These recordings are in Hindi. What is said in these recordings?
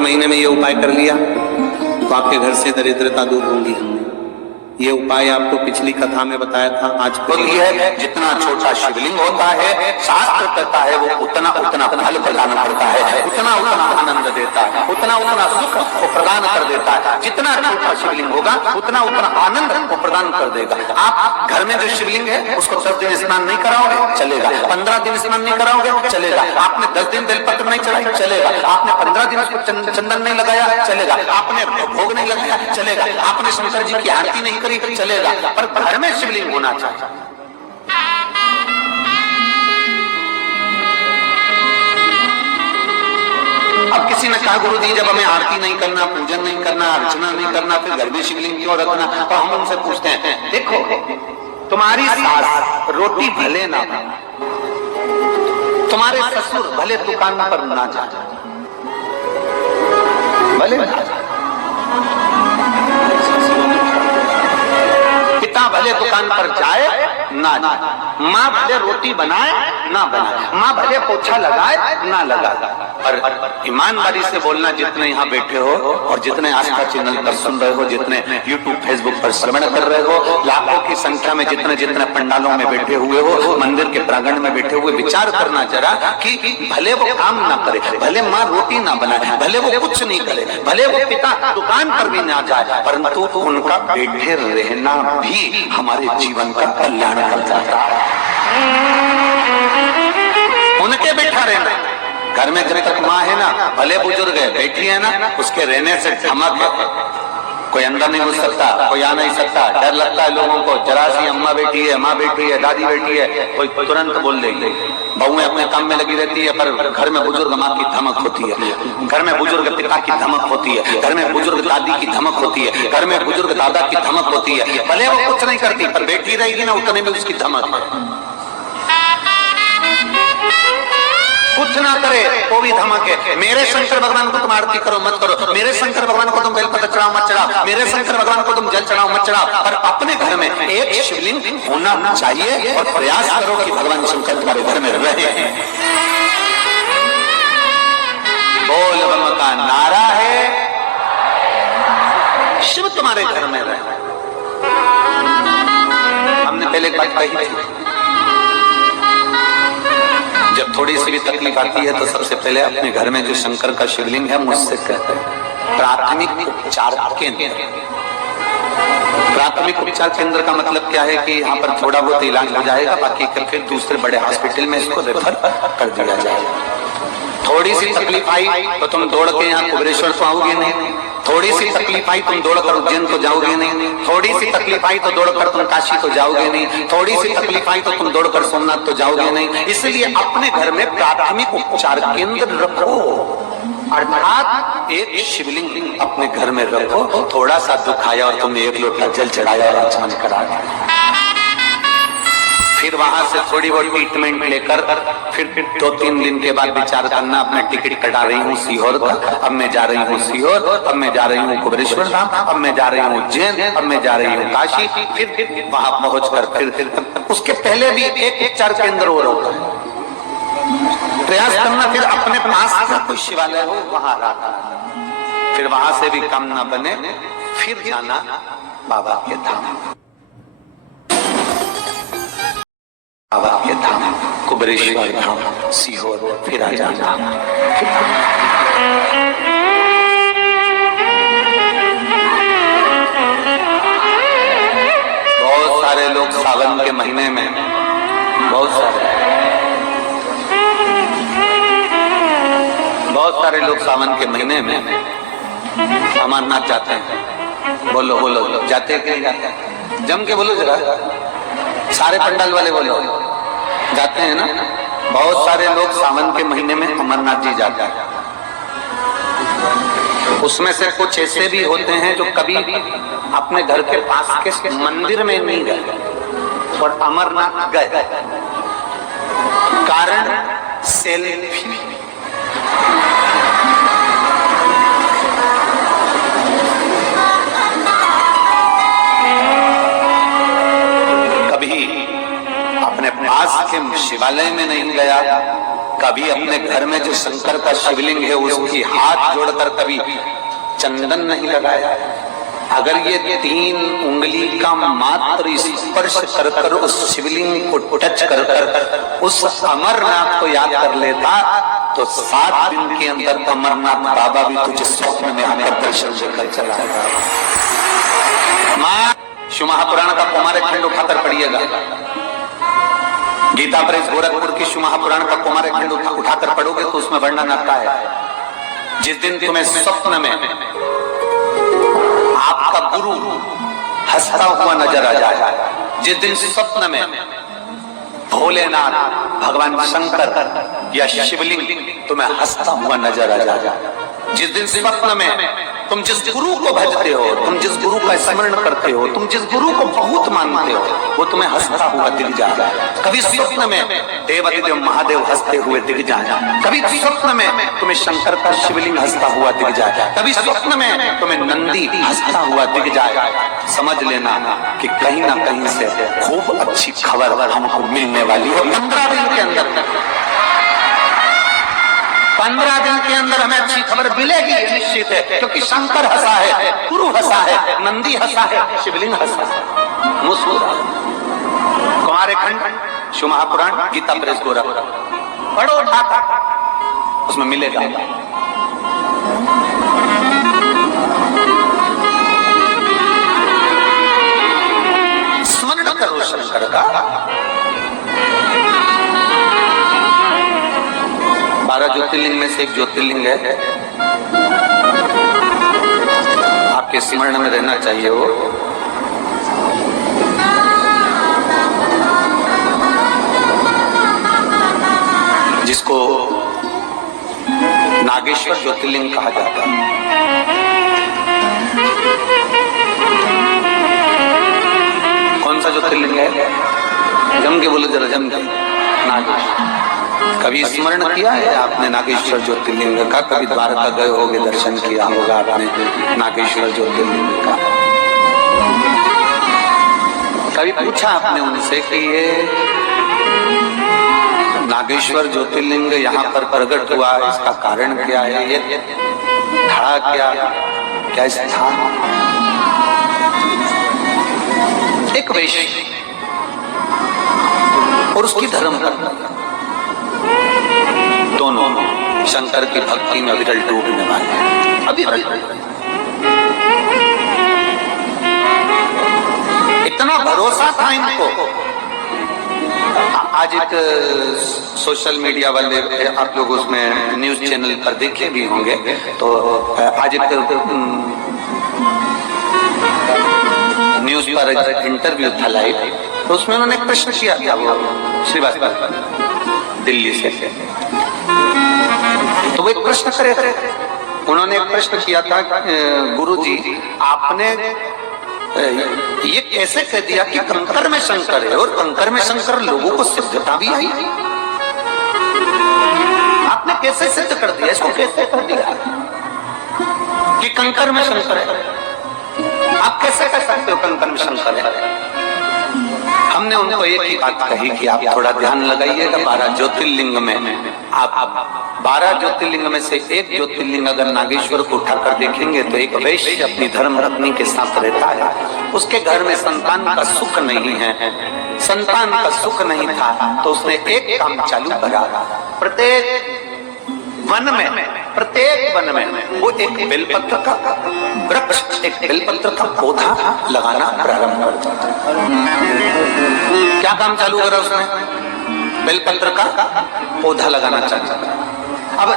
महीने में ये उपाय कर लिया तो आपके घर से दरिद्रता दूर होगी। ये उपाय आपको पिछली कथा में बताया था। आज है जितना छोटा शिवलिंग होता है, शास्त्र कहता है वो उतना उतना फल प्रदान करता है, उतना उतना आनंद देता है, उतना उतना सुख को प्रदान कर देता है। जितना छोटा शिवलिंग होगा उतना उतना आनंद को प्रदान कर देगा। आप घर में जो शिवलिंग है उसको 10 दिन स्नान नहीं कराओगे चलेगा, 15 दिन स्नान नहीं कराओगे चलेगा, आपने 10 दिन बेलपत्र नहीं चढ़ाई चलेगा, आपने 15 दिन उसको चंदन नहीं लगाया चलेगा, आपने भोग नहीं लगाया चलेगा, आपने शंकर जी की आरती नहीं चलेगा, पर घर में शिवलिंग होना चाहिए। अब किसी ने कहा गुरुजी जब हमें आरती नहीं करना, पूजन नहीं करना, अर्चना नहीं करना, फिर घर में शिवलिंग क्यों रखना? तो हम उनसे पूछते हैं, देखो तुम्हारी सास रोटी भले ना, तुम्हारे ससुर भले दुकान पर ना जाए, भले ना जाए, भले दुकान पर जाए ना जाए, माँ भले रोटी बनाए ना बनाए, माँ भले पोछा लगाए ना लगाए। और ईमानदारी से बोलना, जितने यहाँ बैठे हो और जितने आस्था चैनल पर सुन रहे हो, जितने यूट्यूब फेसबुक पर श्रवण कर रहे हो, लाखों की संख्या में जितने जितने पंडालों में बैठे हुए हो, मंदिर के प्रांगण में बैठे हुए, विचार करना जरा कि भले वो काम ना करे, भले माँ रोटी ना बनाए, भले वो कुछ नहीं करे, भले वो पिता दुकान पर भी ना जाए, परंतु उनका बैठे रहना भी हमारे जीवन का कल्याण कर जाता है। उनके बैठा रहना, घर में जब तक माँ है ना, भले बुजुर्ग है, बैठी है ना, उसके रहने से धमक है, कोई अंदर नहीं घुस सकता, कोई आ नहीं सकता, डर लगता है लोगों को, जरा सी अम्मा बैठी है, माँ बैठी है, दादी बैठी है, कोई तुरंत बोल देगी। बहुएं अपने काम में लगी रहती है, पर घर में बुजुर्ग माँ की धमक होती है, घर में बुजुर्ग पिता की धमक होती है, घर में बुजुर्ग दादी की धमक होती है, घर में बुजुर्ग दादा की धमक होती है। भले वो कुछ नहीं करती, पर बैठी रहेगी ना, उतने में उसकी धमक है। कुछ ना करे तो भी धमक है। मेरे शंकर भगवान को तुम आरती करो मत करो, मेरे शंकर भगवान को तुम बेलपत्र चढ़ाओ मत चढ़ाओ, मेरे शंकर भगवान को तुम जल चढ़ाओ मत चढ़ाओ, पर अपने घर में एक शिवलिंग होना चाहिए और प्रयास करो कि भगवान शंकर तुम्हारे घर में रहे। बोल बम का नारा है, शिव तुम्हारे घर में रहे। हमने पहले एक बात कही थी, जब थोड़ी सी भी तकलीफ आती है तो सबसे पहले अपने घर में जो शंकर का शिवलिंग है, मुझसे कहते हैं प्राथमिक उपचार केंद्र। प्राथमिक उपचार केंद्र का मतलब क्या है कि यहाँ पर थोड़ा बहुत इलाज हो जाएगा, बाकी फिर दूसरे बड़े हॉस्पिटल में इसको रेफर कर दिया जाएगा। थोड़ी सी तकलीफ आई तो तुम दौड़ के यहाँ कुबेरेश्वर तो आओगे नहीं, थोड़ी सी तकलीफ आई तुम दौड़कर उज्जैन तो जाओगे नहीं, थोड़ी सी तकलीफ आई तो दौड़कर तुम काशी तो जाओगे नहीं, थोड़ी सी तकलीफ आई तो तुम दौड़कर सोमनाथ तो जाओगे नहीं। इसलिए अपने घर में प्राथमिक उपचार केंद्र रखो, अर्थात एक शिवलिंग अपने घर में रखो। थोड़ा सा दुख आया और तुमने एक लोटा जल चढ़ाया और आचमन करा, फिर वहां से थोड़ी बहुत ट्रीटमेंट लेकर फिर 2-3 दिन के बाद विचार करना, अपना टिकट कटा रही हूँ सीहोर का, अब मैं जा रही हूँ सीहोर, अब मैं जा रही हूँ कुबेरेश्वर धाम, अब मैं जा रही हूँ उज्जैन, अब मैं जा रही हूँ काशी। फिर वहां पहुंचकर फिर उसके पहले भी एक उपचार केंद्र और होता है, प्रयास करना फिर अपने पास का कोई शिवालय हो वहां रहना, फिर वहां से भी कम न बने, फिर जाना बाबा के धाम, बाबा के धाम कुबेरेश्वर धाम सीहोर, फिर आ जाना। बहुत सारे लोग सावन के महीने में, बहुत सारे लोग सावन के महीने में अमरनाथ जाते हैं। बोलो बोलो, जाते हैं कि नहीं जाते? जम के बोलो जरा, सारे पंडाल वाले बोलो, जाते हैं ना? बहुत सारे लोग सावन के महीने में अमरनाथ जी जाते हैं। उसमें से कुछ ऐसे भी होते हैं जो कभी अपने घर के पास के मंदिर में नहीं गए और अमरनाथ गए, कारण सेल्फी। पास के शिवालय में नहीं गया कभी अपने घर में जो शंकर का शिवलिंग है उसकी हाथ जोड़कर कभी चंदन नहीं लगाया? अगर ये 3 उंगली का मात्र स्पर्श कर कर उस शिवलिंग को टच कर कर उस अमरनाथ को याद कर लेता तो 7 दिन के अंदर अमरनाथ बाबा भी तुझे स्वप्न में आकर दर्शन देकर चला जाएगा। मां शिव महापुराण का कुमार खंड उठाकर पढ़िएगा, गीता प्रेस गोरखपुर की शिव महापुराण का कुमार खंड उठाकर पढ़ोगे तो उसमें वर्णन आता है, जिस दिन तुम्हें स्वप्न में आपका गुरु हंसता हुआ नजर आ जाए, जिस दिन स्वप्न में भोलेनाथ, भगवान शंकर या शिवलिंग तुम्हें हंसता हुआ नजर आ जाए, जिस दिन स्वप्न में तुम जिस गुरु को भजते हो, तुम जिस गुरु का स्मरण करते हो, तुम जिस गुरु को बहुत मानते हो, वो तुम्हें हंसता हुआ दिख जाए। कभी स्वप्न में देवाधिदेव महादेव हंसते हुए दिख जाए, कभी स्वप्न में तुम्हें शंकर का शिवलिंग हंसता हुआ दिख जाए, कभी स्वप्न में तुम्हें नंदी हंसता हुआ दिख जाए। समझ लेना कि कहीं ना कहीं से खूब अच्छी खबर हमको मिलने वाली है। 15 दिन के अंदर 15 दिन के अंदर हमें अच्छी खबर मिलेगी, निश्चित है, क्योंकि शंकर हंसा है, गुरु हंसा है, नंदी हंसा है, शिवलिंग हंसा है। मुस्कुरा कुमार खंड शिव महापुराण गीता प्रेस गोरखपुर पढ़ो, उसमें मिलेगा। स्मरण करो शंकर का। 12 ज्योतिर्लिंग में से एक ज्योतिर्लिंग है, आपके स्मरण में रहना चाहिए वो। जिसको नागेश्वर ज्योतिर्लिंग कहा जाता है। कौन सा ज्योतिर्लिंग है? जम के बोलो जरा, जम के। नागेश्वर। कभी स्मरण किया है आपने नागेश्वर ज्योतिर्लिंग का? कभी द्वारका गए होगे, दर्शन किया होगा आपने नागेश्वर ज्योतिर्लिंग का? कभी पूछा आपने उनसे कि ये नागेश्वर ज्योतिर्लिंग यहाँ पर प्रकट हुआ, इसका कारण क्या है, ये था क्या स्थान? एक वैश्य और उसकी धर्मपत्नी दोनों शंकर की भक्ति में अविरल डूबने वाले। अभी इतना भरोसा था इनको। आज एक सोशल मीडिया वाले, आप लोग उसमें न्यूज चैनल पर देखे भी होंगे, तो आज एक न्यूज पर इंटरव्यू था लाइव, तो उसमें उन्होंने एक प्रश्न किया था, वो श्रीवास्तव दिल्ली से, तो वो एक प्रश्न करे थे। उन्होंने एक प्रश्न किया था, गुरुजी आपने ये कैसे कह दिया कि कंकर में शंकर है, और कंकर में शंकर लोगों को सिद्धता भी आई, आपने कैसे सिद्ध कर दिया, इसको कैसे कर दिया कि कंकर में शंकर है? आप कैसे कह सकते हो कंकर में शंकर है? हमने उनको एक ही बात कही कि आप थोड़ा ध्यान लगाइएगा, 12 ज्योतिर्लिंग में आप 12 ज्योतिर्लिंग में से एक ज्योतिर्लिंग अगर नागेश्वर को उठाकर देखेंगे तो एक वैश्य अपनी धर्मपत्नी के साथ रहता है, उसके घर में संतान का सुख नहीं है, संतान का सुख नहीं था, तो उसने एक काम चालू करा। प्रत्येक वन में वो एक बेलपत्र का वृक्ष, एक बेलपत्र का पौधा लगाना प्रारंभ कर दिया। क्या काम चालू करा उसने? बेलपत्र का पौधा लगाना चाहता। अब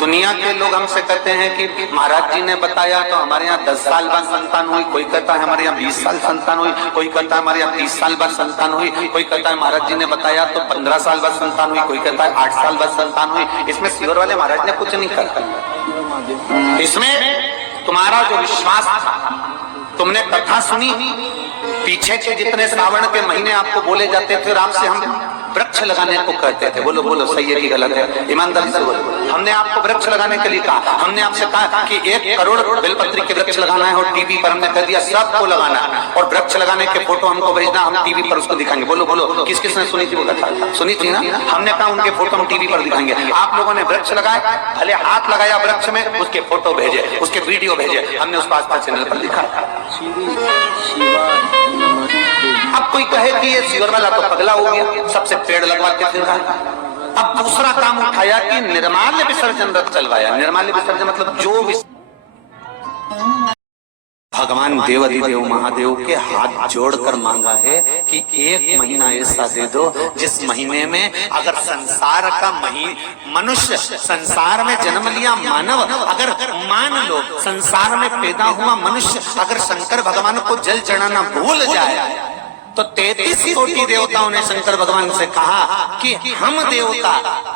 दुनिया के लोग हमसे कहते हैं कि महाराज जी ने बताया तो हमारे यहाँ 10 साल बाद संतान हुई, कोई कहता है हमारे यहाँ 20 साल संतान हुई, कोई कहता है हमारे यहाँ 30 साल बाद संतान हुई, कोई कहता है महाराज जी ने बताया तो 15 साल बाद संतान हुई, कोई कहता है 8 साल बाद संतान हुई। इसमें शिवर वाले महाराज ने कुछ नहीं कहा। इसमें तुम्हारा जो विश्वास था, तुमने कथा सुनी, पीछे के जितने श्रावण के महीने आपको बोले जाते थे, राम से हम वृक्ष लगाने को कहते थे। बोलो बोलो, सही है कि गलत है? ईमानदारी से बोलो। हमने आपको वृक्ष लगाने के लिए कहा, हमने आपसे कहा कि 1 करोड़ बेलपत्री के वृक्ष लगाना है, और टीवी पर हमने कह दिया सबको लगाना है, और वृक्ष लगाने के फोटो हमको भेजना, हम टीवी पर उसको दिखाएंगे। बोलो बोलो, किस किसने सुनी थी वो कथा? सुनी थी ना? हमने कहा उनके फोटो हम टीवी पर दिखाएंगे। आप लोगों ने वृक्ष लगाए, भले हाथ लगाया वृक्ष में, उसके फोटो भेजे, उसके वीडियो भेजे, हमने उसको आस्था चैनल पर दिखा। अब कोई कहे कि ये शिवर वाला तो पगला हो गया, सबसे पेड़ लगवा के फिर रहा है। अब दूसरा काम उठाया कि निर्माल्य विसर्जन रथ चलवाया। निर्माल्य विसर्जन मतलब जो भगवान देवाधिदेव महादेव के हाथ जोड़कर मांगा है कि 1 महीना ऐसा दे दो जिस महीने में अगर संसार का मनुष्य संसार में जन्म लिया मानव, अगर मान लो संसार में पैदा हुआ मनुष्य अगर शंकर भगवान को जल चढ़ाना भूल जाए, तो 33 कोटि देवताओं ने शंकर भगवान से कहा कि हम देवता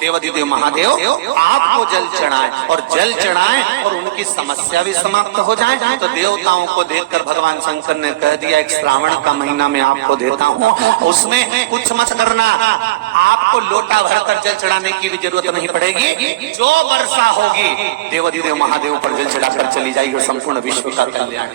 देवाधिदेव महादेव आपको जल चढ़ाएं, और जल चढ़ाएं और उनकी समस्या भी समाप्त हो जाए। तो देवताओं को देखकर भगवान शंकर ने कह दिया, एक श्रावण का महीना मैं आपको देता हूँ, उसमें कुछ मत करना, आपको लोटा भरकर जल चढ़ाने की भी जरूरत नहीं पड़ेगी, जो वर्षा होगी देवाधिदेव महादेव पर जल चढ़ाकर चली जाएगी, संपूर्ण विश्व का कल्याण।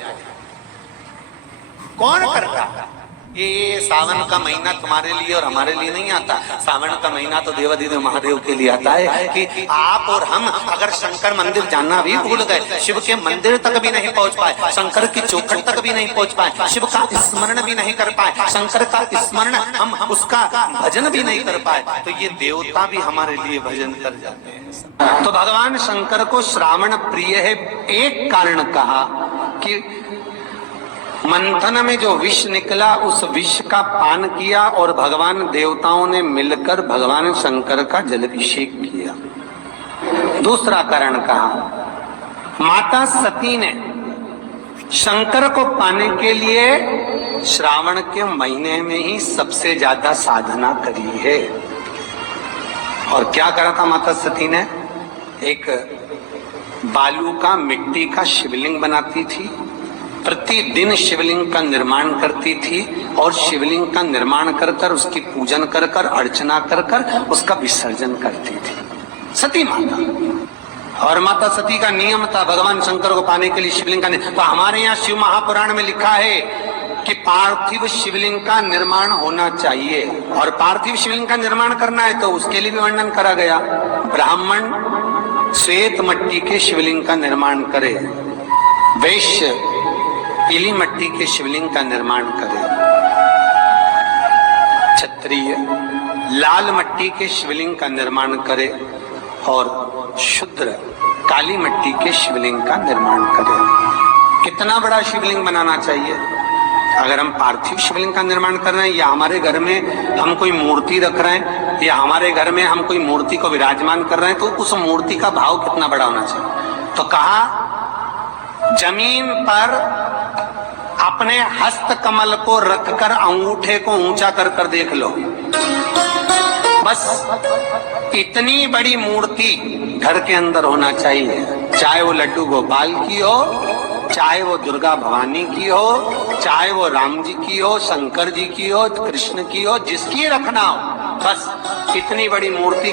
कौन करता? ये सावन का महीना तुम्हारे लिए और हमारे लिए नहीं आता। सावन का महीना तो देवाधिदेव महादेव के लिए आता है कि आप और हम अगर शंकर मंदिर जाना भी भूल गए, शिव के मंदिर तक भी नहीं पहुंच पाए, शंकर की चौखट तक भी नहीं पहुंच पाए, शिव का स्मरण भी नहीं कर पाए, शंकर का स्मरण हम उसका भजन भी नहीं कर पाए, तो ये देवता भी हमारे लिए भजन कर जाते हैं। तो भगवान शंकर को श्रावण प्रिय है। एक कारण कहा कि मंथन में जो विष निकला उस विष का पान किया और भगवान देवताओं ने मिलकर भगवान शंकर का जलाभिषेक किया। दूसरा कारण कहा, माता सती ने शंकर को पाने के लिए श्रावण के महीने में ही सबसे ज्यादा साधना करी है। और क्या करा था माता सती ने? एक बालू का मिट्टी का शिवलिंग बनाती थी, प्रतिदिन शिवलिंग का निर्माण करती थी, और शिवलिंग का निर्माण कर कर उसकी पूजन कर कर अर्चना कर कर उसका विसर्जन करती थी सती माता। और माता सती का नियम था भगवान शंकर को पाने के लिए शिवलिंग का। तो हमारे यहाँ शिव महापुराण में लिखा है कि पार्थिव शिवलिंग का निर्माण होना चाहिए, और पार्थिव शिवलिंग का निर्माण करना है तो उसके लिए भी वर्णन करा गया। ब्राह्मण श्वेत मिट्टी के शिवलिंग का निर्माण करे, वैश्य पीली मिट्टी के शिवलिंग का निर्माण करे, क्षत्रिय लाल मिट्टी के शिवलिंग का निर्माण करे, और शूद्र काली मिट्टी के शिवलिंग का निर्माण करे। कितना बड़ा शिवलिंग बनाना चाहिए? अगर हम पार्थिव शिवलिंग का निर्माण कर रहे हैं, या हमारे घर में हम कोई मूर्ति रख रहे हैं, या हमारे घर में हम कोई मूर्ति को विराजमान कर रहे हैं, तो उस मूर्ति का भाव कितना बड़ा होना चाहिए? तो कहा जमीन पर अपने हस्त कमल को रखकर अंगूठे को ऊंचा कर कर देख लो, बस इतनी बड़ी मूर्ति घर के अंदर होना चाहिए। चाहे वो लड्डू गोपाल की हो, चाहे वो दुर्गा भवानी की हो, चाहे वो राम जी की हो, शंकर जी की हो, कृष्ण की हो, जिसकी रखना हो, बस इतनी बड़ी मूर्ति